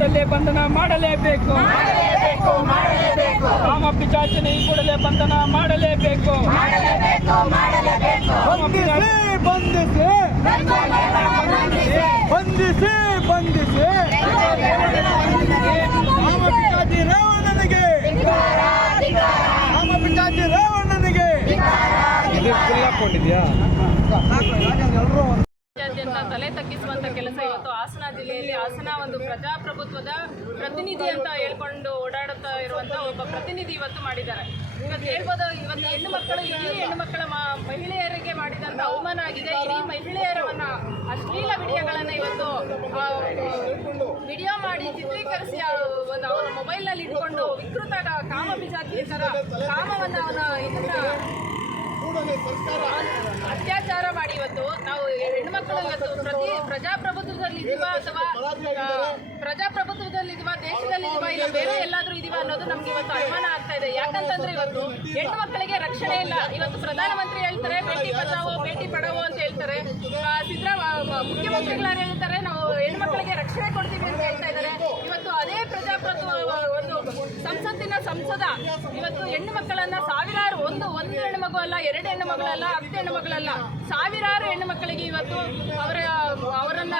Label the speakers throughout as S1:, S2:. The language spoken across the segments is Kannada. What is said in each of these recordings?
S1: ಮಾಡಲೇಬೇಕು. ಕಾಮ ಪಿಚಾಚಿನಿ ಕೂಡಲೇ ಬಂಧನ ಮಾಡಲೇಬೇಕು.
S2: ಬಂಧಿಸಿ ಬಂಧಿಸಿ. ಬಂಧಿಸಿ ರಾಮ ರೇವಣ್ಣನಿಗೆ. ರಾಮ ರೇವಣ್ಣನಿಗೆ.
S3: ಎಲ್ಲರೂ ತಲೆ ತಗ್ಗಿಸುವಂತ ಕೆಲಸ ಇವತ್ತು ಹಾಸನ ಹಾಸನ ಒಂದು ಪ್ರಜಾಪ್ರಭುತ್ವದ ಪ್ರತಿನಿಧಿ ಅಂತ ಹೇಳ್ಕೊಂಡು ಓಡಾಡುತ್ತಾ ಇರುವಂತ ಒಬ್ಬ ಪ್ರತಿನಿಧಿ ಇವತ್ತು ಮಾಡಿದ್ದಾರೆ. ಇವತ್ತು ಹೇಳ್ಬೋದು, ಇವತ್ತು ಹೆಣ್ಣು ಮಕ್ಕಳು, ಇಡೀ ಹೆಣ್ಣು ಮಕ್ಕಳ ಮಹಿಳೆಯರಿಗೆ ಮಾಡಿದಂತ ಅವಮಾನ ಆಗಿದೆ. ಇಡೀ ಮಹಿಳೆಯರವನ್ನ ಅಶ್ಲೀಲ ವಿಡಿಯೋಗಳನ್ನ ಇವತ್ತು ವಿಡಿಯೋ ಮಾಡಿ ಚಿತ್ರೀಕರಿಸಿ ಒಂದು ಅವನ ಮೊಬೈಲ್ನಲ್ಲಿ ಇಟ್ಕೊಂಡು ವಿಕೃತ ಕಾಮ ಬಿಜಾತಿ ತರ ಕಾಮವನ್ನ ಅವನ ಇದನ್ನ ಅತ್ಯಾಚಾರ ಮಾಡಿ ಇವತ್ತು ನಾವು ಹೆಣ್ಮಕ್ಳು ಇವತ್ತು ಪ್ರತಿ ಪ್ರಜಾಪ್ರಭುತ್ವದಲ್ಲಿ ಇದೀವ ಅಥವಾ ಪ್ರಜಾಪ್ರಭುತ್ವದಲ್ಲಿ ಇದೀವ ದೇಶದಲ್ಲಿ ಇದೀವ ಇಲ್ಲ ಬೇರೆ ಎಲ್ಲಾದ್ರೂ ಇದೀವಾ ಅನ್ನೋದು ನಮ್ಗೆ ಇವತ್ತು ಅನುಮಾನ ಆಗ್ತಾ ಇದೆ. ಯಾಕಂತಂದ್ರೆ ಇವತ್ತು ಹೆಣ್ಣು ಮಕ್ಕಳಿಗೆ ರಕ್ಷಣೆ ಇಲ್ಲ. ಇವತ್ತು ಪ್ರಧಾನಮಂತ್ರಿ ಹೇಳ್ತಾರೆ, ಬೇಟಿ ಬಚಾವೋ ಬೇಟಿ ಪಡಾವೋ ಅಂತ ಹೇಳ್ತಾರೆ. ಸಿದ್ದರಾಮ ಮುಖ್ಯಮಂತ್ರಿಗಳು ಹೇಳ್ತಾರೆ, ನಾವು ಹೆಣ್ಮಕ್ಳಿಗೆ ರಕ್ಷಣೆ ಕೊಡ್ತೀವಿ ಅಂತ ಹೇಳ್ತಾ ಇದ್ದಾರೆ. ಅದೇ ಪ್ರಜಾಪ್ರಭುತ್ವ ಒಂದು ಸಂಸತ್ತಿನ ಸಂಸದ. ಇವತ್ತು ಹೆಣ್ಣು ಮಕ್ಕಳನ್ನ ಸಾವಿರಾರು ಒಂದು ಒಂದು ಹೆಣ್ಣು ಮಗು ಅಲ್ಲ ಎರಡು ಹೆಣ್ಣು ಮಗಳಲ್ಲ, ಹತ್ತು ಹೆಣ್ಣು ಮಗಳಲ್ಲ. ಸಾವಿರಾರು ಹೆಣ್ಣು ಮಕ್ಕಳಿಗೆ ಇವತ್ತು ಅವರ, ಅವರನ್ನ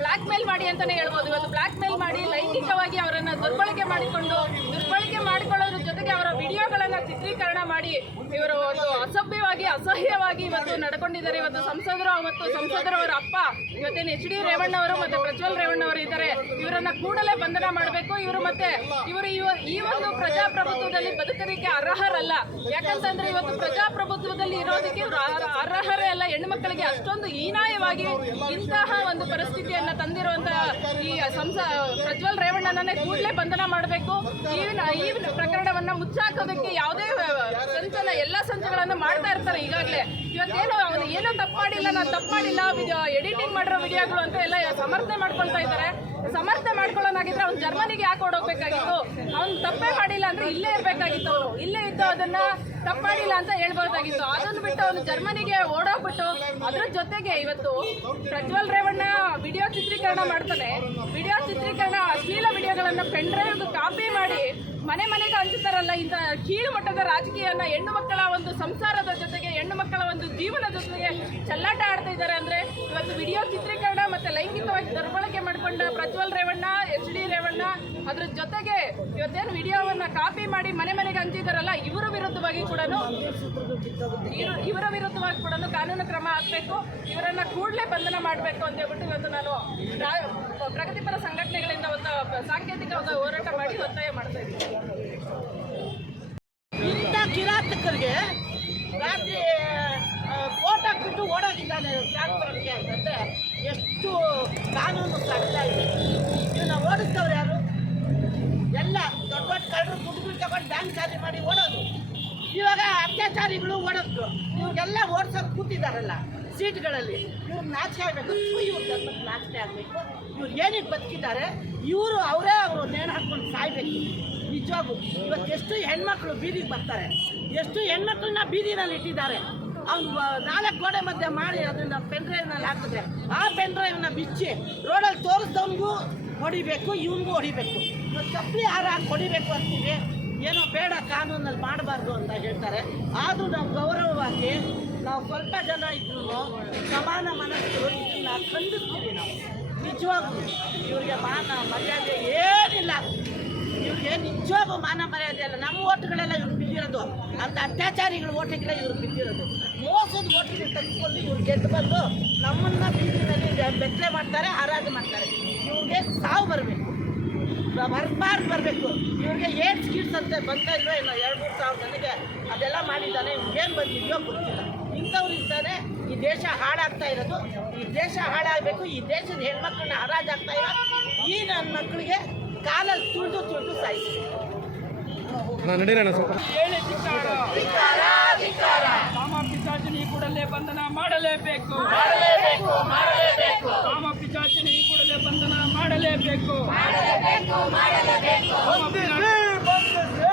S3: ಬ್ಲಾಕ್ ಮೇಲ್ ಮಾಡಿ ಅಂತಾನೆ ಹೇಳ್ಬೋದು. ಇವತ್ತು ಬ್ಲಾಕ್ ಮೇಲ್ ಮಾಡಿ ಲೈಂಗಿಕವಾಗಿ ಅವರನ್ನ ದುರ್ಬಳಕೆ ಮಾಡಿಕೊಂಡು, ದುರ್ಬಳಕೆ ಮಾಡಿಕೊಳ್ಳೋದ್ರ ಜೊತೆಗೆ ಅವರ ವಿಡಿಯೋಗಳನ್ನ ಚಿತ್ರೀಕರಣ ಮಾಡಿ ಇವರು ಒಂದು ಅಸಭ್ಯವಾಗಿ, ಅಸಹ್ಯವಾಗಿ ಇವತ್ತು ನಡ್ಕೊಂಡಿದ್ದಾರೆ. ಇವತ್ತು ಸಂಸದರು ಮತ್ತು ಸಂಸದರವರ ಅಪ್ಪ, ಇವತ್ತೇನು ಎಚ್ ಡಿ ರೇವಣ್ಣ ಅವರು ಮತ್ತೆ ಪ್ರಜ್ವಲ್ ರೇವಣ್ಣ ಅವರು ಇದ್ದಾರೆ. ಇವರನ್ನ ಕೂಡಲೇ ಬಂಧನ ಮಾಡಬೇಕು. ಇವರು ಮತ್ತೆ ಇವರು ಇವ- ಈ ಒಂದು ಪ್ರಜಾಪ್ರಭುತ್ವದಲ್ಲಿ ಬದುಕಲಿಕ್ಕೆ ಅರ್ಹರಲ್ಲ. ಯಾಕಂತಂದ್ರೆ ಇವತ್ತು ಪ್ರಜಾಪ್ರಭುತ್ವದಲ್ಲಿ ಇರೋದಕ್ಕೆ ಅರ್ಹರೇ ಅಲ್ಲ. ಹೆಣ್ಣು ಮಕ್ಕಳಿಗೆ ಅಷ್ಟೊಂದು ಹೀನಾಯವಾಗಿ ಇಂತಹ ಒಂದು ಪರಿಸ್ಥಿತಿಯನ್ನ ತಂದಿರುವಂತ ಈ ಸಂಸ ಪ್ರಜ್ವಲ್ ರೇವಣ್ಣನನ್ನೇ ಕೂಡಲೇ ಬಂಧನ ಮಾಡಬೇಕು. ಈ ಪ್ರಕರಣವನ್ನ ಮುಚ್ಚಾಕೋದಕ್ಕೆ ಯಾವುದೇ ಸಂಚನ, ಎಲ್ಲ ಸಂಚಗಳನ್ನು ಮಾಡ್ತಾ ಇರ್ತಾರೆ ಈಗಾಗಲೇ. ಇವತ್ತೇನು ಅವನು ಏನೋ ತಪ್ಪು ಮಾಡಿಲ್ಲ ನಾನು ತಪ್ಪು ಮಾಡಿಲ್ಲ ಎಡಿಟಿಂಗ್ ಮಾಡಿರೋ ವಿಡಿಯೋಗಳು ಅಂತ ಎಲ್ಲ ಸಮರ್ಥನೆ ಮಾಡ್ಕೊಳ್ತಾ ಇದ್ದಾರೆ. ಸಮರ್ಥನೆ ಮಾಡ್ಕೊಳ್ಳೋನಾಗಿದ್ರೆ ಅವ್ನು ಜರ್ಮನಿಗೆ ಯಾಕೆ ಓಡೋಗ್ಬೇಕಾಗಿತ್ತು? ಅವ್ನು ತಪ್ಪೇ ಮಾಡಿಲ್ಲ ಅಂದ್ರೆ ಇಲ್ಲೇ ಇರ್ಬೇಕಾಗಿತ್ತು ಅವನು. ಇಲ್ಲೇ ಇದ್ದು ಅದನ್ನ ತಪ್ಪು ಮಾಡಿಲ್ಲ ಅಂತ ಹೇಳ್ಬೋದಾಗಿತ್ತು. ಅದನ್ನು ಬಿಟ್ಟು ಅವನು ಜರ್ಮನಿಗೆ ಓಡೋಗ್ಬಿಟ್ಟು ಅದ್ರ ಜೊತೆಗೆ ಇವತ್ತು ಪ್ರಜ್ವಲ್ ರೇವಣ್ಣ ವಿಡಿಯೋ ಚಿತ್ರೀಕರಣ ಮಾಡ್ತಾನೆ. ವಿಡಿಯೋ ಚಿತ್ರೀಕರಣ, ಅಶ್ಲೀಲ ವಿಡಿಯೋಗಳನ್ನ ಒಂದು ಕಾಪಿ ಮಾಡಿ ಮನೆ ಮನೆಗೆ ಹಂಚುತ್ತಾರಲ್ಲ ಇಂಥ ಕೀಳು ಮಟ್ಟದ ರಾಜಕೀಯನ ಹೆಣ್ಣು ಮಕ್ಕಳ ಒಂದು ಸಂಸಾರದ ಜೊತೆಗೆ, ಹೆಣ್ಣು ಮಕ್ಕಳ ಒಂದು ಜೀವನದ ಜೊತೆಗೆ ಚಲ್ಲಾಟ ಆಡ್ತಾ ಇದ್ದಾರೆ ಅಂದ್ರೆ ಇವತ್ತು ವಿಡಿಯೋ ಚಿತ್ರೀಕರಣ ಮತ್ತೆ ಲೈಂಗಿಕವಾಗಿ ದುರ್ಬಳಕೆ ಮಾಡಿಕೊಂಡ ಪ್ರಜ್ವಲ್ ರೇವಣ್ಣ, ಎಚ್ ಡಿ ರೇವಣ್ಣ, ಅದ್ರ ಜೊತೆಗೆ ಇವತ್ತೇನು ವಿಡಿಯೋವನ್ನ ಕಾಪಿ ಮಾಡಿ ಮನೆ ಮನೆಗೆ ಹಂಚಿದಾರಲ್ಲ, ಇವರ ವಿರುದ್ಧವಾಗಿ ಕೂಡ ಇವರ ವಿರುದ್ಧವಾಗಿ ಕೂಡ ಕಾನೂನು ಕ್ರಮ ಆಗಬೇಕು ಇವರನ್ನ ಕೂಡಲೇ ಬಂಧನ ಮಾಡಬೇಕು ಅಂತ ಹೇಳ್ಬಿಟ್ಟು ಇವತ್ತು ನಾನು ಪ್ರಗತಿಪರ ಸಂಘಟನೆಗಳಿಂದ ಒಂದು ಸಾಂಕೇತಿಕ ಒಂದು ಹೋರಾಟ ಮಾಡಿ ಒತ್ತಾಯ ಮಾಡ್ತಾ ಇದ್ದೀನಿ.
S4: ಇಂಥ ಕಿರಾತಕರಿಗೆ ರಾತ್ರಿ ಓಟ್ ಹಾಕ್ಬಿಟ್ಟು ಓಡೋಗಿದ್ದಾನೆ ಟ್ರಾನ್ಸ್ಫರ್ಗೆ ಎಷ್ಟು ಕಾನೂನು ಸಾಗ್ತಾ ಇದೆ. ಇವನ್ನ ಓಡಿಸ್ತವ್ರು ಯಾರು? ಎಲ್ಲ ದೊಡ್ಡ ದೊಡ್ಡ ಕಳ್ಳರು ದುಡ್ಡುಗಳು ತಗೊಂಡು ಬ್ಯಾಂಕ್ ಖಾಲಿ ಮಾಡಿ ಓಡೋದು. ಇವಾಗ ಅತ್ಯಾಚಾರಿಗಳು ಓಡೋದು. ಇವ್ರಿಗೆಲ್ಲ ಓಡಿಸೋದು ಕೂತಿದಾರಲ್ಲ ಸೀಟ್ಗಳಲ್ಲಿ. ಇವ್ರು ನಾಚಿಕೆ ಆಗಬೇಕು. ಇವ್ರ ಧರ್ಮಕ್ಕೆ ನಾಚಿಕೆ ಆಗಬೇಕು. ಇವ್ರು ಏನಿಗೆ ಬದುಕಿದ್ದಾರೆ? ಇವರು ಅವರೇ ಅವರು ನೇಣು ಹಾಕ್ಕೊಂಡು ಸಾಯ್ಬೇಕು. ನಿಜವಾಗೂ ಇವತ್ತು ಎಷ್ಟು ಹೆಣ್ಮಕ್ಳು ಬೀದಿಗೆ ಬರ್ತಾರೆ. ಎಷ್ಟು ಹೆಣ್ಮಕ್ಳನ್ನ ಬೀದಿನಲ್ಲಿ ಇಟ್ಟಿದ್ದಾರೆ ಅವ್ನು ನಾಲ್ಕು ಗೋಡೆ ಮಧ್ಯೆ ಮಾಡಿ ಅದನ್ನ ಪೆನ್ ಡ್ರೈವ್ನಲ್ಲಿ ಹಾಕಿದ್ರೆ ಆ ಪೆನ್ ಡ್ರೈವ್ನ ಬಿಚ್ಚಿ ರೋಡಲ್ಲಿ ತೋರಿಸ್ದವನಿಗೂ ಹೊಡಿಬೇಕು, ಇವನಿಗೂ ಹೊಡಿಬೇಕು. ಇವತ್ತು ಚಪ್ಪಲಿ ಹಾರ ಹಾಕಿ ಹೊಡಿಬೇಕು ಅಂತೀವಿ ಏನೋ ಬೇಡ, ಕಾನೂನಲ್ಲಿ ಮಾಡಬಾರ್ದು ಅಂತ ಹೇಳ್ತಾರೆ. ಆದರೂ ನಾವು ಗೌರವವಾಗಿ ನಾವು ಸ್ವಲ್ಪ ಜನ ಇದ್ರೂ ಸಮಾನ ಮನಸ್ಸು ಇದನ್ನ ಖಂಡಿಸ್ತೀವಿ ನಾವು. ನಿಜವಾಗ್ಲೂ ಇವರಿಗೆ ಮಾನ ಮರ್ಯಾದೆ ಏನಿಲ್ಲ. ಇವ್ರಿಗೆ ನಿಜವಾಗೂ ಮಾನ ಮರ್ಯಾದೆ ಅಲ್ಲ. ನಮ್ಮ ಓಟ್ಗಳೆಲ್ಲ ಇವ್ರು ಬಿದ್ದಿರೋದು. ಅಂತ ಅತ್ಯಾಚಾರಿಗಳ ಓಟಿಗೆಲ್ಲ ಇವ್ರು ಬಿದ್ದಿರೋದು. ಮೋಸದ ಓಟಿಗೆ ತೆಗೆದುಕೊಂಡು ಇವ್ರು ಗೆದ್ದು ಬಂದು ನಮ್ಮನ್ನ ಬೀದಿನಲ್ಲಿ ಬೆತ್ತಲೆ ಮಾಡ್ತಾರೆ, ಹರಾಜು ಮಾಡ್ತಾರೆ. ಇವ್ರಿಗೆ ಸಾವು ಬರಬೇಕು. ಬರ್ಬಾರ್ದು ಬರಬೇಕು. ಇವ್ರಿಗೆ ಏನು ಸ್ಕೀಟ್ಸ್ ಅಂತ ಬಂತಾ ಇಲ್ವೋ ಇಲ್ಲ ಎರಡು, ಮೂರು ಸಾವಿರ ನನಗೆ ಅದೆಲ್ಲ ಮಾಡಿದ್ದಾನೆ. ಏನು ಬಂದಿದೆಯೋ ಗೊತ್ತಿಲ್ಲ. ಇಂಥವ್ರಿಂದಾನೆ ಈ ದೇಶ ಹಾಳಾಗ್ತಾ ಇರೋದು. ಈ ದೇಶ ಹಾಳಾಗಬೇಕು. ಈ ದೇಶದ ಹೆಣ್ಮಕ್ಳನ್ನ ಹರಾಜಾಗ್ತಾ ಇರೋ ಈ ನನ್ನ ಮಕ್ಕಳಿಗೆ ಕಾಲಲ್ಲಿ ತುಳಿದು ತುಳಿದು ಸಾಯಿಸ್ಬೇಕು
S1: ಹೇಳಿ ಧಿಕ್ಕಾರ ಕಾಮ ಪಿಚಾಚಿನಿ ಕೂಡಲೇ ಬಂಧನ ಮಾಡಲೇಬೇಕು. ಕಾಮ ಪಿಚಾಚಿನಿ ಕೂಡಲೇ ಬಂಧನ ಮಾಡಲೇಬೇಕು. ಕಾಮ ಪಿಶಾಚಿ-
S2: ಬಂಧಿಸಿ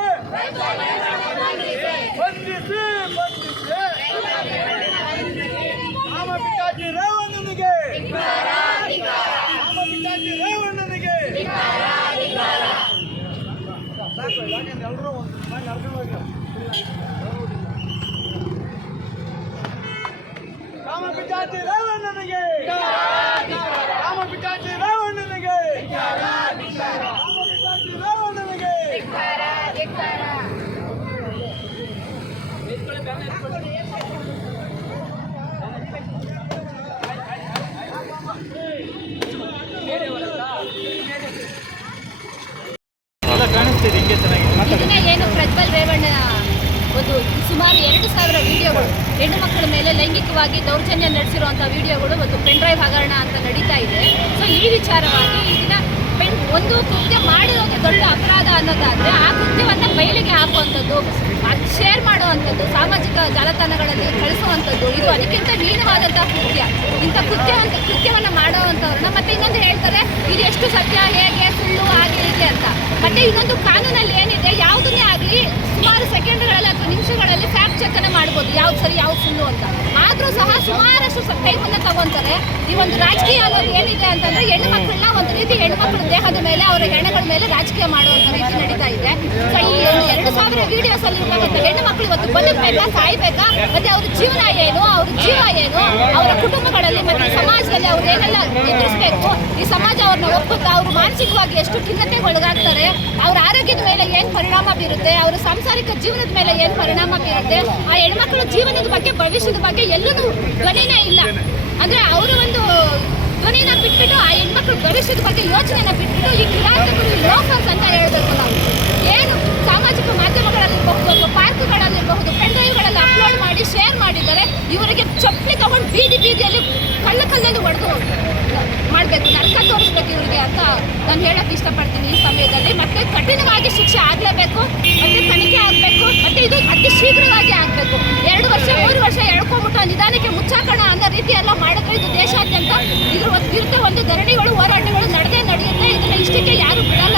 S2: ಬಂಧಿಸಿ ಬಂಧಿಸಿ ರಾಮ ಪಿತಾಜಿ ರೇವಣ್ಣನಿಗೆ ರಾಮ ಪಿತಾಜಿ ರೇವಣ್ಣನಿಗೆ ಪಿತಾಜಿ ರೇವಣ್ಣನಿಗೆ. ರಾಮ ಪಿತಾಜಿ ರೇವಣ್ಣನಿಗೆ. ರಾಮ ಪಿತಾಜಿ ರೇವಣ್ಣನಿಗೆ.
S5: ಇದನ್ನ ಏನು ಪ್ರಜ್ವಲ್ ರೇವಣ್ಣನ ಒಂದು ಸುಮಾರು ಎರಡು ಸಾವಿರ ವಿಡಿಯೋಗಳು, ಹೆಣ್ಣು ಮಕ್ಕಳ ಮೇಲೆ ಲೈಂಗಿಕವಾಗಿ ದೌರ್ಜನ್ಯ ನಡೆಸಿರುವಂಥ ವಿಡಿಯೋಗಳು ಒಂದು ಪೆನ್ ಡ್ರೈವ್ ಹಗರಣ ಅಂತ ನಡೀತಾ ಇದೆ. ಸೊ ಈ ವಿಚಾರವಾಗಿ ಈಗಿನ ಪೆನ್ ಒಂದು ಕೃತ್ಯ ಮಾಡಿರೋದು ದೊಡ್ಡ ಅಪರಾಧ ಅನ್ನೋದಾದರೆ ಆ ಕೃತ್ಯವನ್ನು ಬಯಲಿಗೆ ಹಾಕುವಂಥದ್ದು ಶೇರ್ ಮಾಡುವಂಥದ್ದು, ಸಾಮಾಜಿಕ ಜಾಲತಾಣಗಳಲ್ಲಿ ಕಳಿಸುವಂಥದ್ದು, ಇದು ಅದಕ್ಕಿಂತ ಹೀನವಾದಂತಹ ಕೃತ್ಯ. ಇಂಥ ಕೃತ್ಯ ಕೃತ್ಯವನ್ನು ಮಾಡುವಂಥವ್ರನ್ನ ಮತ್ತೆ ಇನ್ನೊಂದು ಹೇಳ್ತಾರೆ, ಇದು ಎಷ್ಟು ಸತ್ಯ, ಹೇಗೆ, ಸುಳ್ಳು, ಹಾಗೆ, ಹೀಗೆ ಅಂತ. ಮತ್ತೆ ಇನ್ನೊಂದು ಕಾನೂನಲ್ಲಿ ಏನಿದೆ, ಯಾವುದನ್ನೇ ಸುಮಾರು ಸೆಕೆಂಡ್ಗಳಲ್ಲಿ ಅಥವಾ ನಿಮಿಷಗಳಲ್ಲಿ ಫ್ಯಾಕ್ಟ್ ಚೆಕ್ ಅನ್ನ ಮಾಡ್ಬೋದು. ಯಾವ್ದು ಸರಿ ಯಾವ್ದು ಸುಳ್ಳು ಅಂತ. ಆದ್ರೂ ಸಹ ಸುಮಾರಷ್ಟು ಅಂತ ತಗೊಂತಾರೆ. ಈ ಒಂದು ರಾಜಕೀಯ ಅನ್ನೋದು ಏನಿದೆ ಅಂತಂದ್ರೆ ಹೆಣ್ಣು ಮಕ್ಕಳನ್ನ ಒಂದು ರೀತಿ ಹೆಣ್ಣು ಮಕ್ಕಳ ದೇಹದ ಮೇಲೆ, ಅವರ ಹೆಣ್ಣುಗಳ ಮೇಲೆ ರಾಜಕೀಯ ಮಾಡುವಂತ ರೀತಿ ನಡೀತಾ ಇದೆ. ಎರಡು ಸಾವಿರ ವಿಡಿಯೋಸ್ ಅಲ್ಲಿ ಹೆಣ್ಣು ಮಕ್ಕಳು ಇವತ್ತು ಬದುಕಬೇಕಾ, ಸಾಯ್ಬೇಕಾ, ಮತ್ತೆ ಅವ್ರ ಜೀವನ ಏನು, ಅವ್ರ ಜೀವ ಏನು, ಅವರ ಕುಟುಂಬಗಳಲ್ಲಿ ಮತ್ತೆ ಸಮಾಜದಲ್ಲಿ ಅವ್ರು ಏನೆಲ್ಲ ಎದುರಿಸ್ಬೇಕು, ಈ ಸಮಾಜ ಅವ್ರನ್ನ ಒಪ್ಪುತ್ತಾ, ಅವ್ರು ಮಾನಸಿಕವಾಗಿ ಎಷ್ಟು ಖಿನ್ನತೆಗೆ ಒಳಗಾಗ್ತಾರೆ, ಅವ್ರ ಆರೋಗ್ಯದ ಮೇಲೆ ಏನ್ ಪರಿಣಾಮ ಬೀರುತ್ತೆ, ಅವರ ಸಾಂಸಾರಿಕ ಜೀವನದ ಮೇಲೆ ಏನ್ ಪರಿಣಾಮ ಬೀರುತ್ತೆ, ಆ ಹೆಣ್ಮಕ್ಳ ಜೀವನದ ಬಗ್ಗೆ, ಭವಿಷ್ಯದ ಬಗ್ಗೆ ಎಲ್ಲೂ ಧ್ವನಿನೇ ಇಲ್ಲ. ಅಂದ್ರೆ ಅವರು ಒಂದು ಧ್ವನಿನ ಬಿಟ್ಬಿಟ್ಟು ಆ ಹೆಣ್ಮಕ್ಳು ಭವಿಷ್ಯದ ಬಗ್ಗೆ ಯೋಚನೆನ ಬಿಟ್ಬಿಟ್ಟು ಈ ಕಿರಾತಕರು ಲೋಕಲ್ಸ್ ಅಂತ ಹೇಳ್ಬೇಕು ನಾವು. ಏನು ಸಾಮಾಜಿಕ ಮಾಧ್ಯಮಗಳಲ್ಲಿರಬಹುದು ಪಾರ್ಕ್ಗಳಲ್ಲಿರಬಹುದು ಪೆಂಡ್ರೈವ್ಗಳಲ್ಲಿ ಅಪ್ಲೋಡ್ ಮಾಡಿ ಶೇರ್ ಮಾಡಿದ್ದಾರೆ ಇವರಿಗೆ ಚಪ್ಪಲಿ ತಗೊಂಡು ಬೀದಿ ಬೀದಿಯಲ್ಲಿ ಕಳ್ಳ ಕಲ್ಲಲ್ಲಿ ಹೊಡೆದು ಮಾಡಬೇಕು. ನರಕ ತೋರಿಸ್ಬೇಕು ಇವರಿಗೆ ಅಂತ ನಾನು ಹೇಳಕ್ ಇಷ್ಟಪಡ್ತೀನಿ ಈ ಸಮಯದಲ್ಲಿ. ಮತ್ತೆ ಕಠಿಣವಾಗಿ ಶಿಕ್ಷೆ ಆಗಲೇಬೇಕು, ಮತ್ತೆ ತನಿಖೆ ಆಗಬೇಕು, ಮತ್ತೆ ಇದು ಅತಿ ಶೀಘ್ರವಾಗಿ ರೀತಿ ಎಲ್ಲ ಮಾಡಿದ್ರೆ ಇದು ದೇಶಾದ್ಯಂತ ಇದ್ರ ಒಂದು ಧರಣಿಗಳು ಹೋರಾಟಗಳು ನಡೆದೇ ನಡೆಯುತ್ತೆ. ಇದನ್ನ ಇಷ್ಟಕ್ಕೆ ಯಾರು ಬಿಡಲ್ಲ.